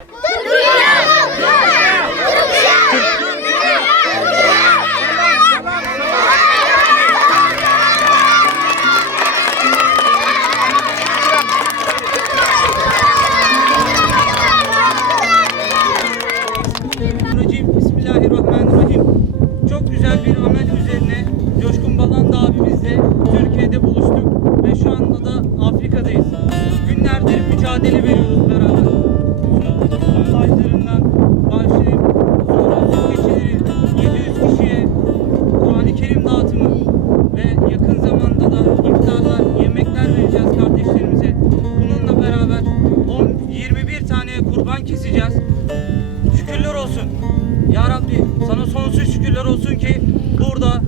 Bismillahirrahmanirrahim. Ki burada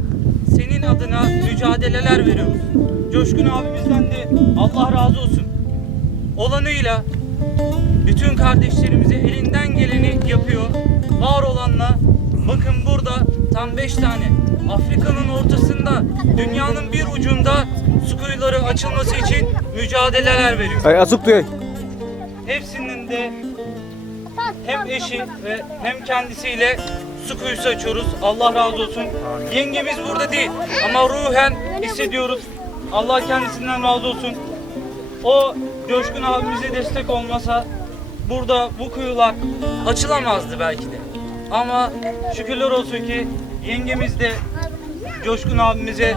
senin adına mücadeleler veriyoruz. Coşkun abimizden de Allah razı olsun. Olanıyla bütün kardeşlerimize elinden geleni yapıyor. Var olanla bakın burada tam 5 tane Afrika'nın ortasında dünyanın bir ucunda su kuyuları açılması için mücadeleler veriyor. Ay azık duyay. Hepsinin de hem eşi ve hem kendisiyle su kuyusu açıyoruz. Allah razı olsun. Yengemiz burada değil ama ruhen hissediyoruz. Allah kendisinden razı olsun. O Coşkun abimize destek olmasa burada bu kuyular açılamazdı belki de. Ama şükürler olsun ki yengemiz de Coşkun abimize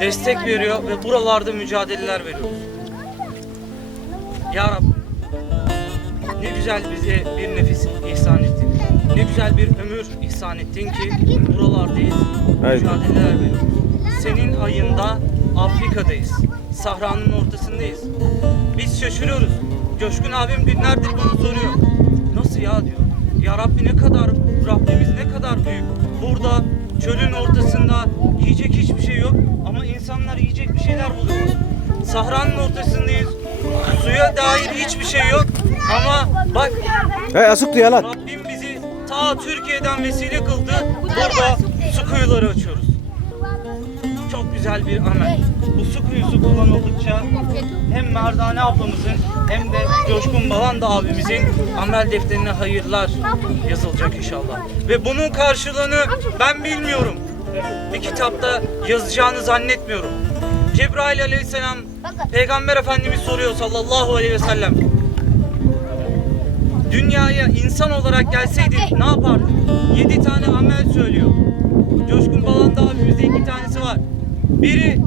destek veriyor ve buralarda mücadeleler veriyoruz. Ya Rabbi ne güzel bize bir nefis ihsan ettin. Ne güzel bir ömür ihsan ettin ki buralardayız. Evet. Mücadeleler veriyoruz. Senin ayında Afrika'dayız. Sahranın ortasındayız. Biz şaşırıyoruz. Coşkun abim günlerdir bunu soruyor. Nasıl ya diyor. Ya Rabbi ne kadar, Rabbimiz ne kadar büyük. Burada çölün ortasında yiyecek hiçbir şey yok ama insanlar yiyecek bir şeyler buluyor. Sahranın ortasındayız. Suya dair hiçbir şey yok ama bak Ay azık duyay lan. Rabbim ta Türkiye'den vesile kıldı. Burada su kuyuları açıyoruz. Çok güzel bir amel. Bu su kuyusu kullanıldıkça hem Merdane ablamızın hem de Coşkun Balan da abimizin amel defterine hayırlar yazılacak inşallah. Ve bunun karşılığını ben bilmiyorum. Bir kitapta yazacağını zannetmiyorum. Cebrail aleyhisselam Peygamber Efendimiz soruyor sallallahu aleyhi ve sellem. Dünyaya insan olarak gelseydin ne yapardın? Yedi tane amel söylüyor. Coşkun Balan'da abimizde iki tanesi var. Biri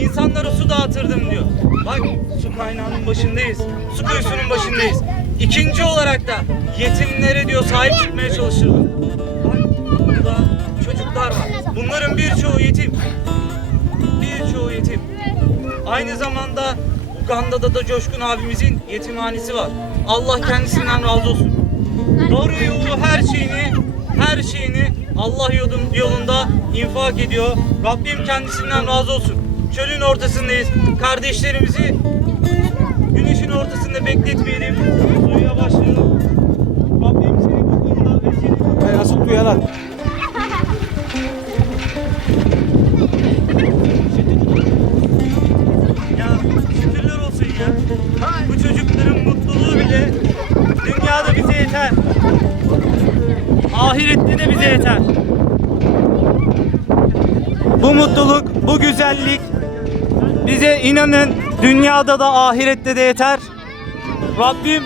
insanlara su dağıtırdım diyor. Bak su kaynağının başındayız. Su kuyusunun başındayız. İkinci olarak da yetimlere diyor sahip çıkmaya çalışırdım. Bak burada çocuklar var. Bunların birçoğu yetim. Birçoğu yetim. Aynı zamanda Uganda'da da Coşkun abimizin yetimhanesi var. Allah kendisinden razı olsun. Doğru yolu her şeyini, her şeyini Allah yolun- yolunda infak ediyor. Rabbim kendisinden razı olsun. Çölün ortasındayız. Kardeşlerimizi güneşin ortasında bekletmeyelim. Suya başlayalım. Rabbim seni bu konuda vesile Ay azık Ahirette de bize yeter. Bu mutluluk, bu güzellik bize inanın dünyada da ahirette de yeter. Rabbim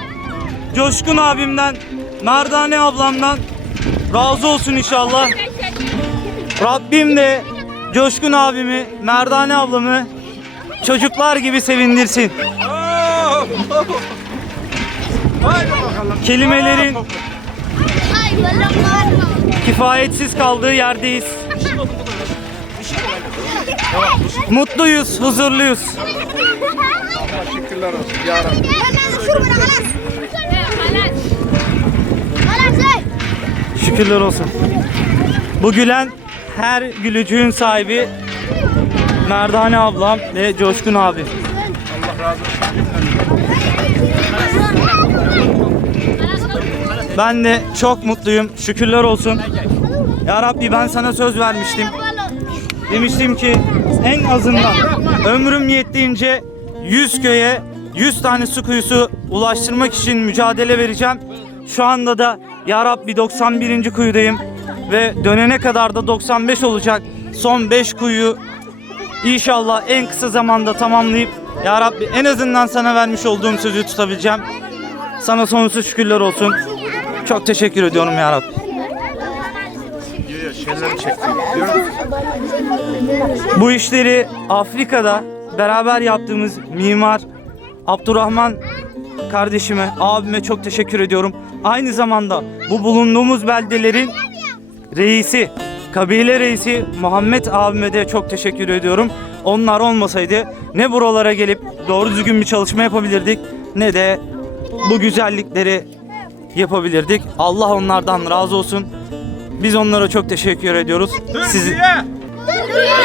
Coşkun abimden, Merdane ablamdan razı olsun inşallah. Rabbim de Coşkun abimi, Merdane ablamı çocuklar gibi sevindirsin. Kelimelerin kifayetsiz kaldığı yerdeyiz. Mutluyuz, huzurluyuz. Şükürler olsun ya Rabbi. Şükürler olsun. Bu gülen her gülücüğün sahibi Merdane ablam ve Coşkun abi. Ben de çok mutluyum. Şükürler olsun. Ya Rabbi ben sana söz vermiştim. Demiştim ki en azından ömrüm yettiğince 100 köye 100 tane su kuyusu ulaştırmak için mücadele vereceğim. Şu anda da Ya Rabbi 91. kuyudayım ve dönene kadar da 95 olacak. Son 5 kuyu İnşallah en kısa zamanda tamamlayıp Ya Rabbi en azından sana vermiş olduğum sözü tutabileceğim. Sana sonsuz şükürler olsun. Çok teşekkür ediyorum Ya Rabbi. Bu işleri Afrika'da beraber yaptığımız mimar Abdurrahman kardeşime, abime çok teşekkür ediyorum. Aynı zamanda bu bulunduğumuz beldelerin reisi, kabile reisi Muhammed abime de çok teşekkür ediyorum. Onlar olmasaydı ne buralara gelip doğru düzgün bir çalışma yapabilirdik ne de bu güzellikleri yapabilirdik. Allah onlardan razı olsun. Biz onlara çok teşekkür ediyoruz. Sizi Türkiye! Türkiye!